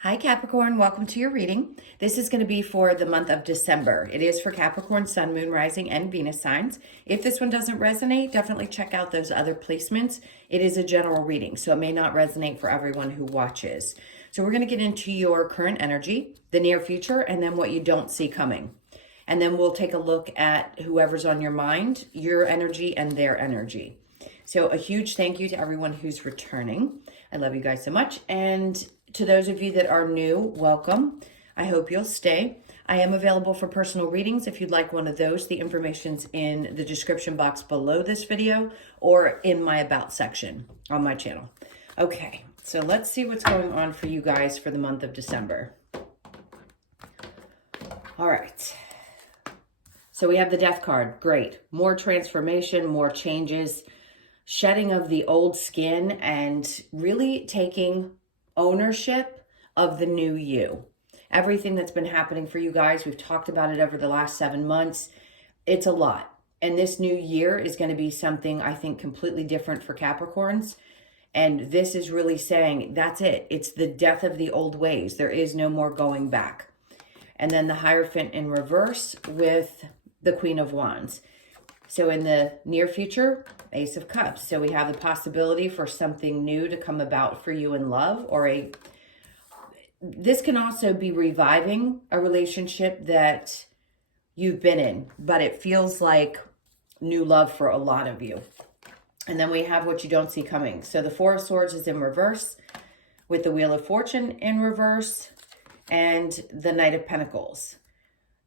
Hi Capricorn, welcome to your reading. This is going to be for the month of December. It is for Capricorn, Sun, Moon, Rising, and Venus signs. If this one doesn't resonate, definitely check out those other placements. It is a general reading, so it may not resonate for everyone who watches. So we're going to get into your current energy, the near future, and then what you don't see coming. And then we'll take a look at whoever's on your mind, your energy, and their energy. So a huge thank you to everyone who's returning. I love you guys so much. And to those of you that are new, welcome. I hope you'll stay. I am available for personal readings. If you'd like one of those, the information's in the description box below this video or in my about section on my channel. Okay, so let's see what's going on for you guys for the month of December. All right. So we have the Death card. Great. More transformation, more changes, shedding of the old skin, and really taking ownership of the new you. Everything that's been happening for you guys, we've talked about it over the last 7 months. It's a lot. And this new year is going to be something, I think, completely different for Capricorns. And this is really saying, that's it. It's the death of the old ways. There is no more going back. And then the Hierophant in reverse with the Queen of Wands. So in the near future, Ace of Cups. So we have the possibility for something new to come about for you in love, or this can also be reviving a relationship that you've been in, but it feels like new love for a lot of you. And then we have what you don't see coming. So the Four of Swords is in reverse with the Wheel of Fortune in reverse and the Knight of Pentacles.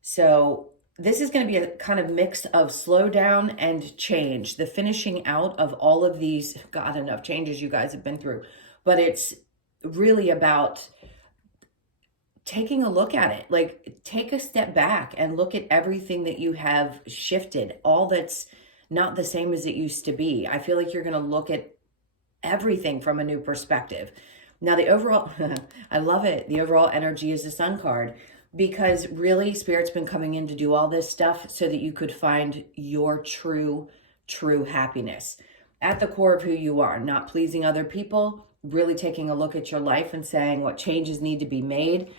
So this is going to be a kind of mix of slowdown and change, the finishing out of all of these, God, enough changes you guys have been through. But it's really about taking a look at it. Like, take a step back and look at everything that you have shifted, all that's not the same as it used to be. I feel like you're going to look at everything from a new perspective. Now, the overall, I love it. The overall energy is the Sun card. Because really, Spirit's been coming in to do all this stuff so that you could find your true happiness at the core of who you are, not pleasing other people, really taking a look at your life and saying what changes need to be made.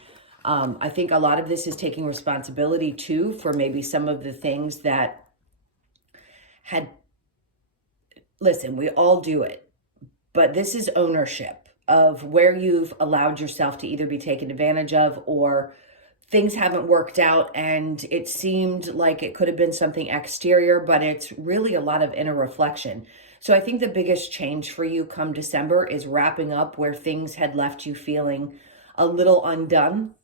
I think a lot of this is taking responsibility too for maybe some of the things that listen, we all do it, but this is ownership of where you've allowed yourself to either be taken advantage of or things haven't worked out and it seemed like it could have been something exterior, but it's really a lot of inner reflection. So I think the biggest change for you come December is wrapping up where things had left you feeling a little undone,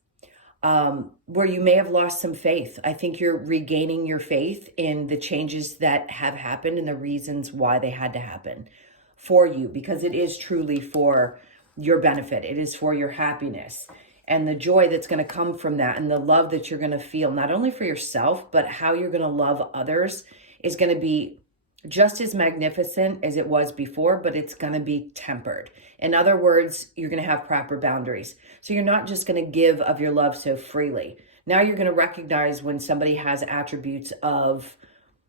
where you may have lost some faith. I think you're regaining your faith in the changes that have happened and the reasons why they had to happen for you, because it is truly for your benefit. It is for your happiness. And the joy that's going to come from that and the love that you're going to feel, not only for yourself, but how you're going to love others is going to be just as magnificent as it was before, but it's going to be tempered. In other words, you're going to have proper boundaries. So you're not just going to give of your love so freely. Now you're going to recognize when somebody has attributes of,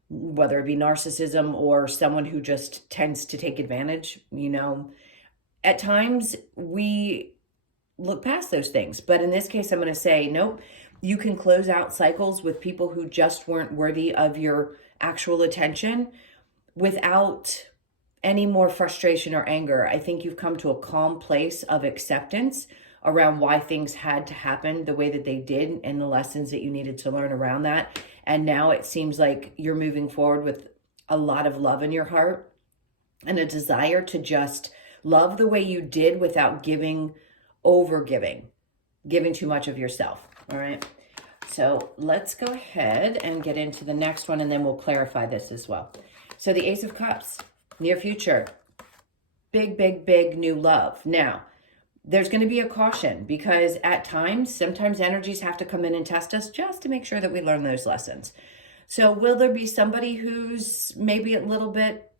whether it be narcissism or someone who just tends to take advantage. At times we look past those things. But in this case, I'm going to say, nope, you can close out cycles with people who just weren't worthy of your actual attention without any more frustration or anger. I think you've come to a calm place of acceptance around why things had to happen the way that they did and the lessons that you needed to learn around that. And now it seems like you're moving forward with a lot of love in your heart and a desire to just love the way you did without giving too much of yourself. All right. So let's go ahead and get into the next one, and then we'll clarify this as well. So the Ace of Cups, near future, big new love. Now, there's going to be a caution because at times, sometimes energies have to come in and test us just to make sure that we learn those lessons. So will there be somebody who's maybe a little bit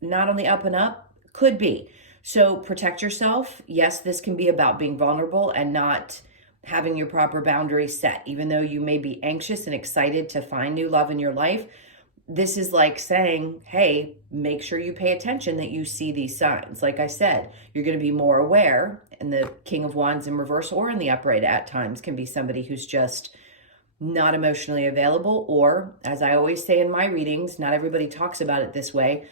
not on the up and up? Could be. So protect yourself. Yes, this can be about being vulnerable and not having your proper boundaries set. Even though you may be anxious and excited to find new love in your life, this is like saying, hey, make sure you pay attention that you see these signs. Like I said, you're going to be more aware And the King of Wands in reverse or in the upright at times can be somebody who's just not emotionally available, or, as I always say in my readings, not everybody talks about it this way,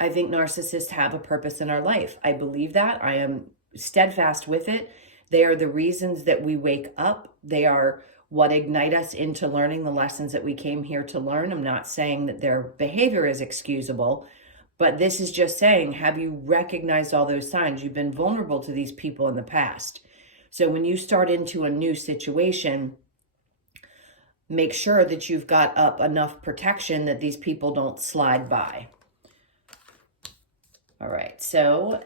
I think narcissists have a purpose in our life. I believe that. I am steadfast with it. They are the reasons that we wake up. They are what ignite us into learning the lessons that we came here to learn. I'm not saying that their behavior is excusable, but this is just saying, have you recognized all those signs? You've been vulnerable to these people in the past. So when you start into a new situation, make sure that you've got up enough protection that these people don't slide by. All right, so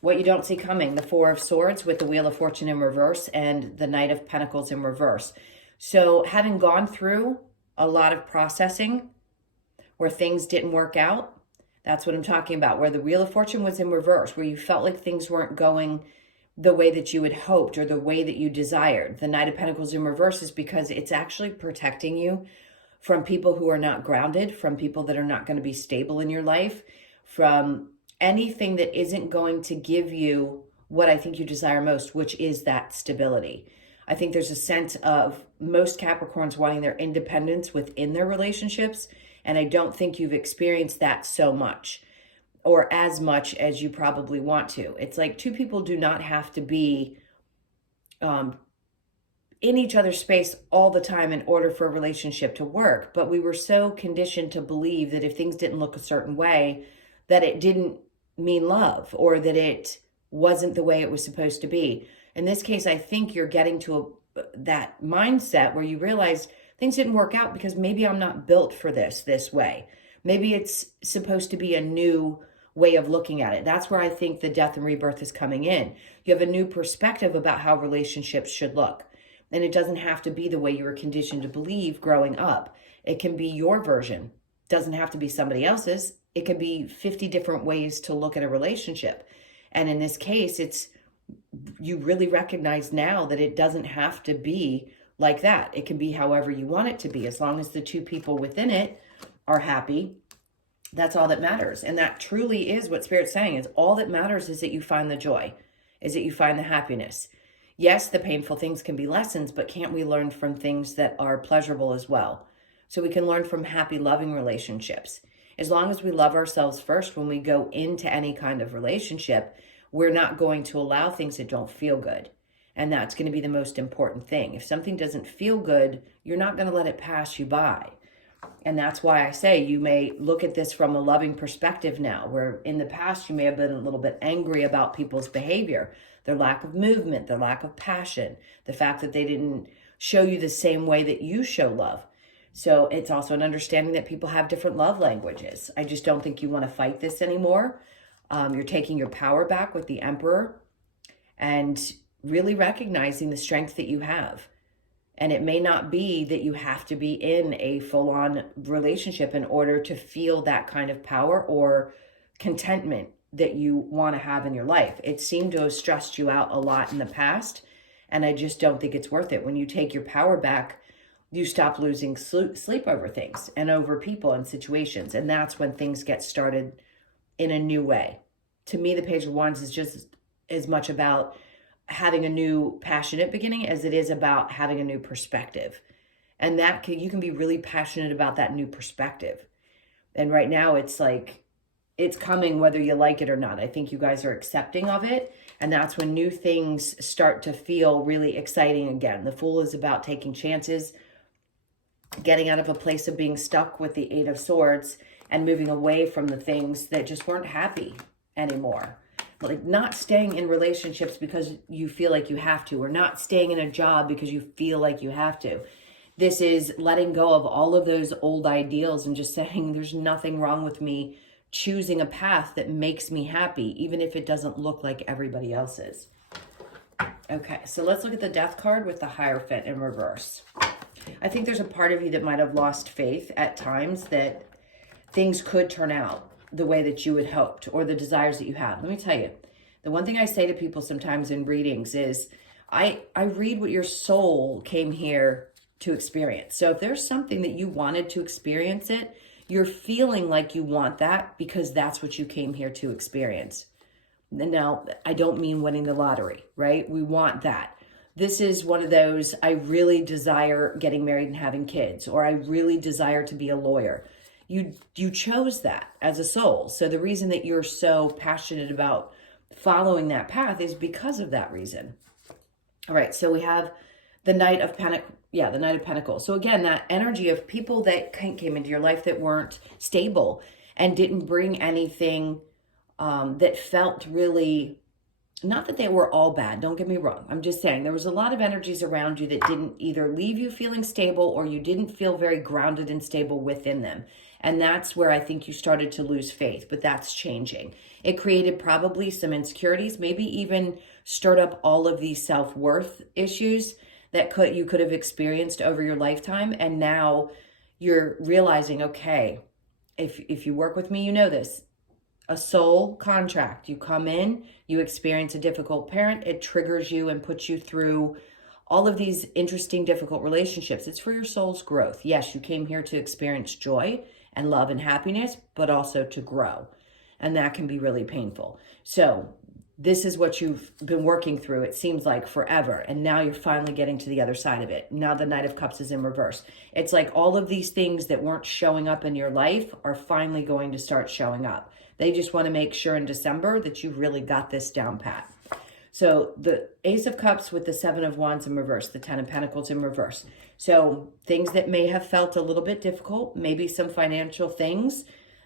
what you don't see coming, the Four of Swords with the Wheel of Fortune in reverse and the Knight of Pentacles in reverse. So having gone through a lot of processing where things didn't work out, that's what I'm talking about, where the Wheel of Fortune was in reverse, where you felt like things weren't going the way that you had hoped or the way that you desired. The Knight of Pentacles in reverse is because it's actually protecting you from people who are not grounded, from people that are not going to be stable in your life, from anything that isn't going to give you what I think you desire most, which is that stability. I think there's a sense of most Capricorns wanting their independence within their relationships, and I don't think you've experienced that so much or as much as you probably want to. It's like two people do not have to be in each other's space all the time in order for a relationship to work. But we were so conditioned to believe that if things didn't look a certain way, that it didn't mean love or that it wasn't the way it was supposed to be. In this case, I think you're getting to that mindset where you realize things didn't work out because maybe I'm not built for this way. Maybe it's supposed to be a new way of looking at it. That's where I think the death and rebirth is coming in. You have a new perspective about how relationships should look. And it doesn't have to be the way you were conditioned to believe growing up. It can be your version. It doesn't have to be somebody else's. It could be 50 different ways to look at a relationship. And in this case, you really recognize now that it doesn't have to be like that. It can be however you want it to be. As long as the two people within it are happy, that's all that matters. And that truly is what Spirit's saying, is all that matters is that you find the joy, is that you find the happiness. Yes, the painful things can be lessons, but can't we learn from things that are pleasurable as well? So we can learn from happy, loving relationships. As long as we love ourselves first when we go into any kind of relationship, we're not going to allow things that don't feel good. And that's going to be the most important thing. If something doesn't feel good, you're not going to let it pass you by. And that's why I say you may look at this from a loving perspective now, where in the past you may have been a little bit angry about people's behavior, their lack of movement, their lack of passion, the fact that they didn't show you the same way that you show love. So it's also an understanding that people have different love languages. I just don't think you want to fight this anymore. You're taking your power back with the Emperor and really recognizing the strength that you have. And it may not be that you have to be in a full-on relationship in order to feel that kind of power or contentment that you want to have in your life. It seemed to have stressed you out a lot in the past, and I just don't think it's worth it. When you take your power back, you stop losing sleep over things and over people and situations, and that's when things get started in a new way. To me, the Page of Wands is just as much about having a new passionate beginning as it is about having a new perspective. And you can be really passionate about that new perspective. And right now it's like, it's coming whether you like it or not. I think you guys are accepting of it. And that's when new things start to feel really exciting again. The Fool is about taking chances, getting out of a place of being stuck with the Eight of Swords and moving away from the things that just weren't happy anymore. Like not staying in relationships because you feel like you have to, or not staying in a job because you feel like you have to. This is letting go of all of those old ideals and just saying there's nothing wrong with me choosing a path that makes me happy, even if it doesn't look like everybody else's. Okay, so let's look at the Death card with the Hierophant in reverse. I think there's a part of you that might have lost faith at times that things could turn out the way that you had hoped or the desires that you have. Let me tell you, the one thing I say to people sometimes in readings is I read what your soul came here to experience. So if there's something that you wanted to experience it, you're feeling like you want that because that's what you came here to experience. Now, I don't mean winning the lottery, right? We want that. This is one of those, I really desire getting married and having kids, or I really desire to be a lawyer. You chose that as a soul. So the reason that you're so passionate about following that path is because of that reason. All right, so we have the Knight of Pentacles. Yeah, the Knight of Pentacles. So again, that energy of people that came into your life that weren't stable and didn't bring anything that felt really, not that they were all bad, don't get me wrong. I'm just saying there was a lot of energies around you that didn't either leave you feeling stable or you didn't feel very grounded and stable within them. And that's where I think you started to lose faith, but that's changing. It created probably some insecurities, maybe even stirred up all of these self-worth issues that you could have experienced over your lifetime. And now you're realizing, okay, if you work with me, you know this. A soul contract. You come in, you experience a difficult parent, it triggers you and puts you through all of these interesting, difficult relationships. It's for your soul's growth. Yes, you came here to experience joy and love and happiness, but also to grow. And that can be really painful. So this is what you've been working through, it seems like forever. And now you're finally getting to the other side of it. Now the Knight of Cups is in reverse. It's like all of these things that weren't showing up in your life are finally going to start showing up. They just want to make sure in December that you've really got this down pat. So the Ace of Cups with the Seven of Wands in reverse, the Ten of Pentacles in reverse. So things that may have felt a little bit difficult, maybe some financial things,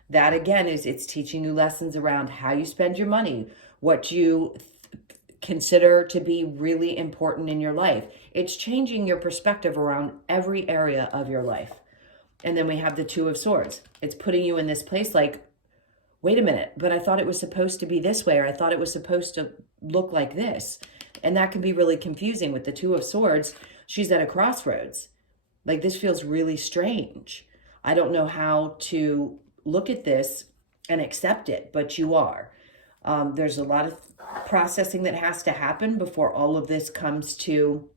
that again is it's teaching you lessons around how you spend your money, what you consider to be really important in your life. It's changing your perspective around every area of your life. And then we have the Two of Swords. It's putting you in this place like, wait a minute, but I thought it was supposed to be this way, or I thought it was supposed to look like this. And that can be really confusing with the Two of Swords. She's at a crossroads. Like, this feels really strange. I don't know how to look at this and accept it, but you are. There's a lot of processing that has to happen before all of this comes to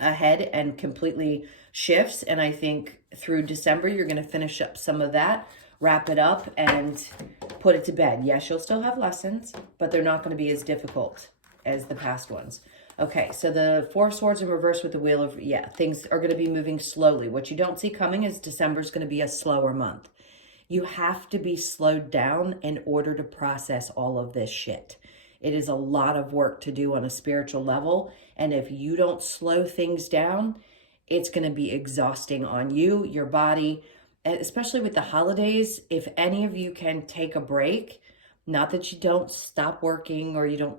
a head and completely shifts. And I think through December, you're going to finish up some of that, wrap it up, and put it to bed. Yes, you'll still have lessons, but they're not going to be as difficult as the past ones. Okay, so the Four of Swords in reverse with the Wheel of, things are going to be moving slowly. What you don't see coming is December is going to be a slower month. You have to be slowed down in order to process all of this shit. It is a lot of work to do on a spiritual level. And if you don't slow things down, it's going to be exhausting on you, your body, especially with the holidays. If any of you can take a break, not that you don't stop working or you don't,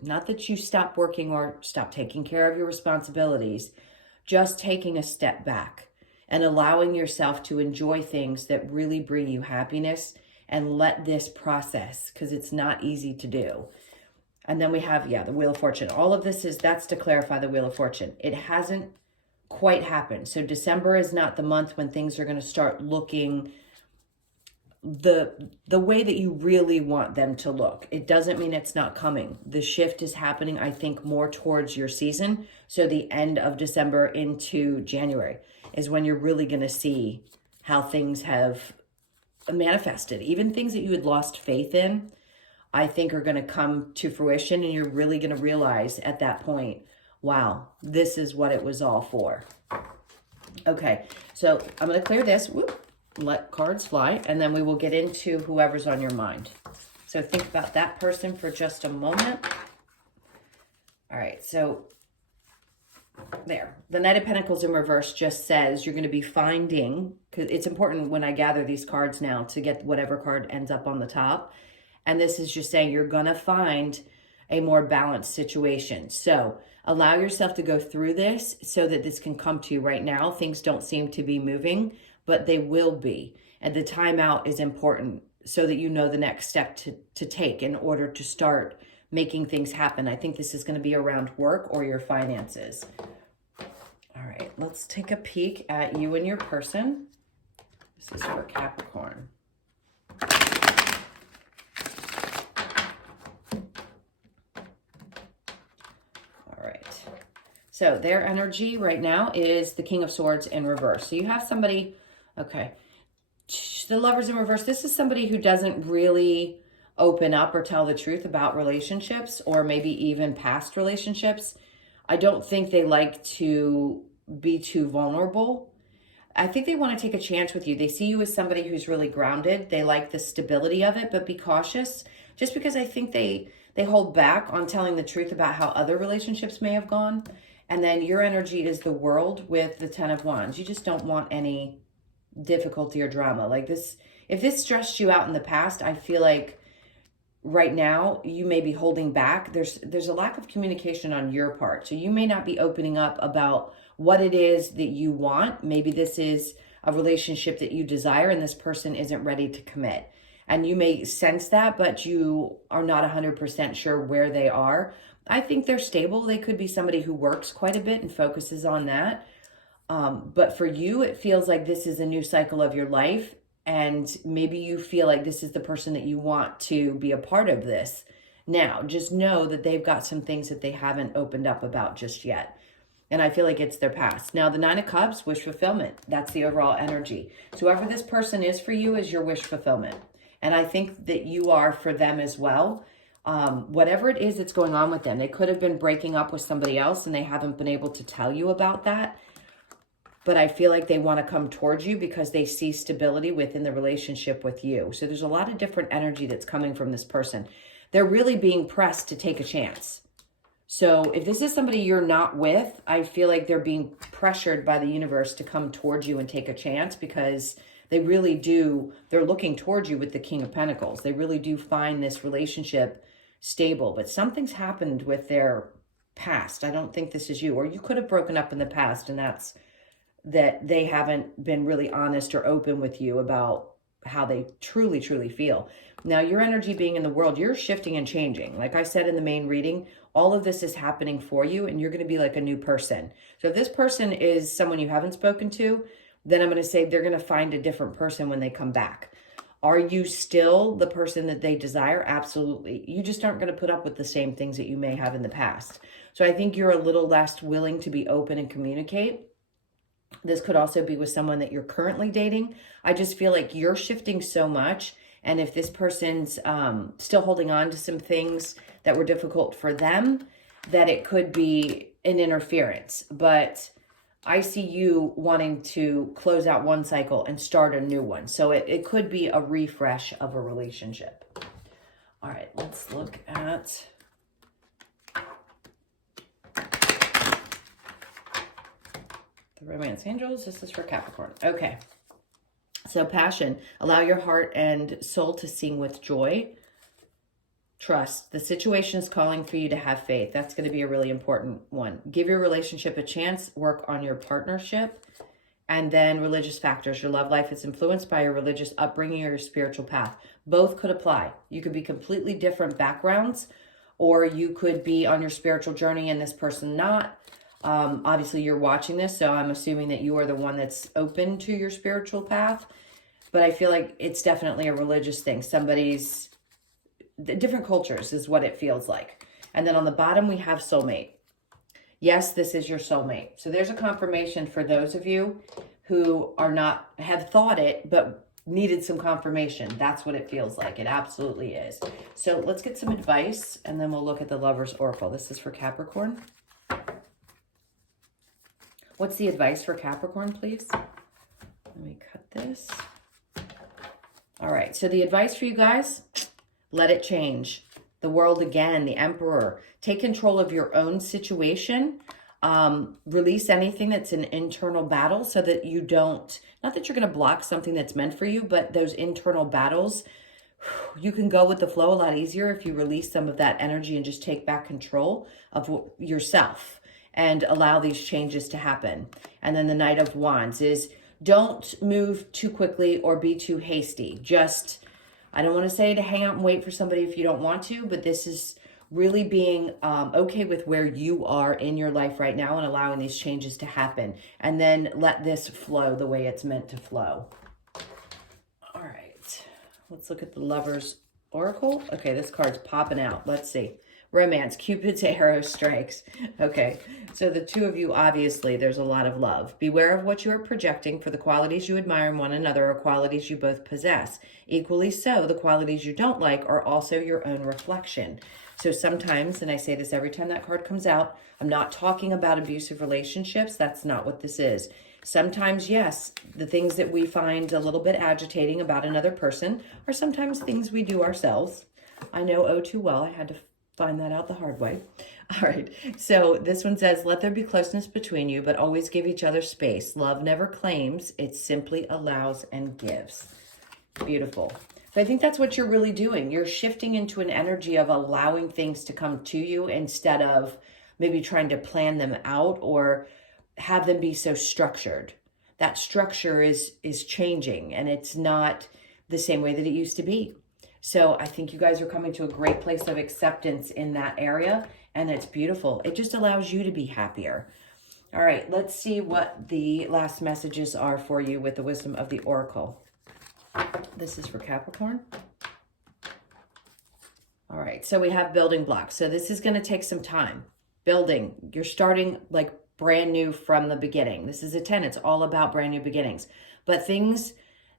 not that you stop working or stop taking care of your responsibilities, just taking a step back and allowing yourself to enjoy things that really bring you happiness and let this process, because it's not easy to do. And then we have, the Wheel of Fortune. All of this that's to clarify the Wheel of Fortune. It hasn't quite happened. So December is not the month when things are going to start looking the way that you really want them to look. It doesn't mean it's not coming. The shift is happening, I think, more towards your season. So the end of December into January is when you're really going to see how things have manifested. Even things that you had lost faith in, I think are going to come to fruition, and you're really going to realize at that point, wow, this is what it was all for. Okay, so I'm going to clear this, let cards fly, and then we will get into whoever's on your mind. So think about that person for just a moment. All right, so there. The Knight of Pentacles in reverse just says you're going to be finding, because it's important when I gather these cards now to get whatever card ends up on the top. And this is just saying you're going to find a more balanced situation. So allow yourself to go through this so that this can come to you. Right now, things don't seem to be moving, but they will be. And the timeout is important so that you know the next step to take in order to start making things happen. I think this is going to be around work or your finances. All right, let's take a peek at you and your person. This is for Capricorn. All right. So their energy right now is the King of Swords in reverse. So you have somebody, okay, the Lovers in reverse. This is somebody who doesn't really open up or tell the truth about relationships, or maybe even past relationships. I don't think they like to be too vulnerable. I think they want to take a chance with you. They see you as somebody who's really grounded. They like the stability of it, but be cautious, just because I think they hold back on telling the truth about how other relationships may have gone. And then your energy is the World with the 10 of Wands. You just don't want any difficulty or drama. Like this, if this stressed you out in the past, I feel like right now you may be holding back. There's a lack of communication on your part. So you may not be opening up about what it is that you want. Maybe this is a relationship that you desire and this person isn't ready to commit. And you may sense that, but you are not 100% sure where they are. I think they're stable. They could be somebody who works quite a bit and focuses on that. But for you, it feels like this is a new cycle of your life. And maybe you feel like this is the person that you want to be a part of this. Now, just know that they've got some things that they haven't opened up about just yet. And I feel like it's their past. Now, the 9 of Cups, wish fulfillment. That's the overall energy. So whoever this person is for you is your wish fulfillment. And I think that you are for them as well. Whatever it is that's going on with them. They could have been breaking up with somebody else and they haven't been able to tell you about that. But I feel like they want to come towards you because they see stability within the relationship with you. So there's a lot of different energy that's coming from this person. They're really being pressed to take a chance. So if this is somebody you're not with, I feel like they're being pressured by the universe to come towards you and take a chance, because they really do. They're looking towards you with the King of Pentacles. They really do find this relationship stable, but something's happened with their past. I don't think this is you, or you could have broken up in the past, and that's that they haven't been really honest or open with you about how they truly, truly feel. Now, your energy being in the World, you're shifting and changing. Like I said in the main reading, all of this is happening for you, and you're going to be like a new person. So if this person is someone you haven't spoken to, then I'm going to say they're going to find a different person when they come back. Are you still the person that they desire? Absolutely. You just aren't going to put up with the same things that you may have in the past. So I think you're a little less willing to be open and communicate. This could also be with someone that you're currently dating. I just feel like you're shifting so much. And if this person's still holding on to some things that were difficult for them, that it could be an interference. But I see you wanting to close out one cycle and start a new one. So it could be a refresh of a relationship. All right, let's look at the Romance Angels. This is for Capricorn. Okay. So passion. Allow your heart and soul to sing with joy. Trust. The situation is calling for you to have faith. That's going to be a really important one. Give your relationship a chance. Work on your partnership. And then religious factors. Your love life is influenced by your religious upbringing or your spiritual path. Both could apply. You could be completely different backgrounds, or you could be on your spiritual journey and this person not. Obviously, you're watching this, so I'm assuming that you are the one that's open to your spiritual path. But I feel like it's definitely a religious thing. Somebody's different cultures is what it feels like. And then on the bottom, we have soulmate. Yes, this is your soulmate. So there's a confirmation for those of you who are not, have thought it, but needed some confirmation. That's what it feels like. It absolutely is. So let's get some advice, and then we'll look at the Lover's Oracle. This is for Capricorn. What's the advice for Capricorn, please? Let me cut this. All right, so the advice for you guys, let it change. The World again, the Emperor. Take control of your own situation. Release anything that's an internal battle so that you don't, not that you're going to block something that's meant for you, but those internal battles, you can go with the flow a lot easier if you release some of that energy and just take back control of yourself and allow these changes to happen. And then the Knight of Wands is, don't move too quickly or be too hasty. Just, I don't want to say to hang out and wait for somebody if you don't want to, but this is really being okay with where you are in your life right now and allowing these changes to happen. And then let this flow the way it's meant to flow. All right, let's look at the Lover's Oracle. Okay, this card's popping out. Let's see. Romance, Cupid's arrow strikes. Okay, So the two of you, obviously, there's a lot of love. Beware of what you are projecting, for the qualities you admire in one another are qualities you both possess. Equally so, the qualities you don't like are also your own reflection. So sometimes, and I say this every time that card comes out, I'm not talking about abusive relationships. That's not what this is. Sometimes, yes, the things that we find a little bit agitating about another person are sometimes things we do ourselves. I know oh too well. I had to find that out the hard way. All right. So this one says, let there be closeness between you, but always give each other space. Love never claims. It simply allows and gives. Beautiful. So I think that's what you're really doing. You're shifting into an energy of allowing things to come to you instead of maybe trying to plan them out or have them be so structured. That structure is changing, and it's not the same way that it used to be. So I think you guys are coming to a great place of acceptance in that area, and it's beautiful. It just allows you to be happier. All right, let's see what the last messages are for you with the wisdom of the Oracle. This is for Capricorn. All right, so we have building blocks. So this is going to take some time. Building, you're starting like brand new from the beginning. This is a 10. It's all about brand new beginnings. But things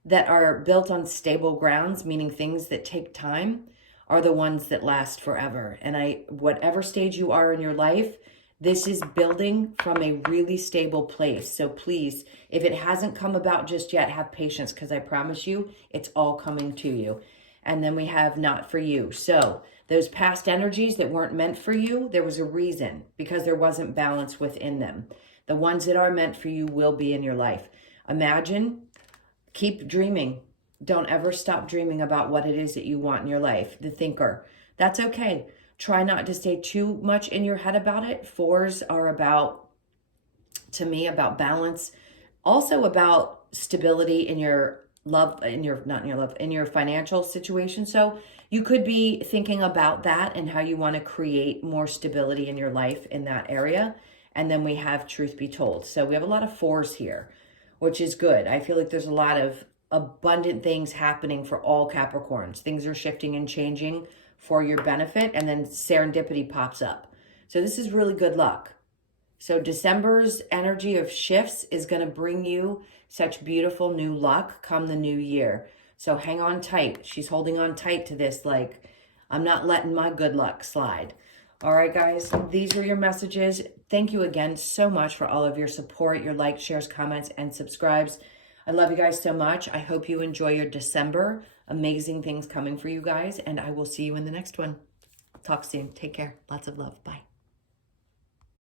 that are built on stable grounds, meaning things that take time, are the ones that last forever. And whatever stage you are in your life, this is building from a really stable place. So please, if it hasn't come about just yet, have patience, because I promise you, it's all coming to you. And then we have not for you. So those past energies that weren't meant for you, there was a reason, because there wasn't balance within them. The ones that are meant for you will be in your life. Imagine, keep dreaming. Don't ever stop dreaming about what it is that you want in your life. The thinker, that's okay. Try not to stay too much in your head about it. Fours are about, to me, about balance. Also about stability in your love, in your financial situation. So you could be thinking about that and how you want to create more stability in your life in that area. And then we have truth be told. So we have a lot of fours here, which is good. I feel like there's a lot of abundant things happening for all Capricorns. Things are shifting and changing for your benefit, and then serendipity pops up. So this is really good luck. So December's energy of shifts is going to bring you such beautiful new luck come the new year. So hang on tight. She's holding on tight to this, like, I'm not letting my good luck slide. All right, guys, these are your messages. Thank you again so much for all of your support, your likes, shares, comments, and subscribes. I love you guys so much. I hope you enjoy your December. Amazing things coming for you guys, and I will see you in the next one. Talk soon. Take care. Lots of love. Bye.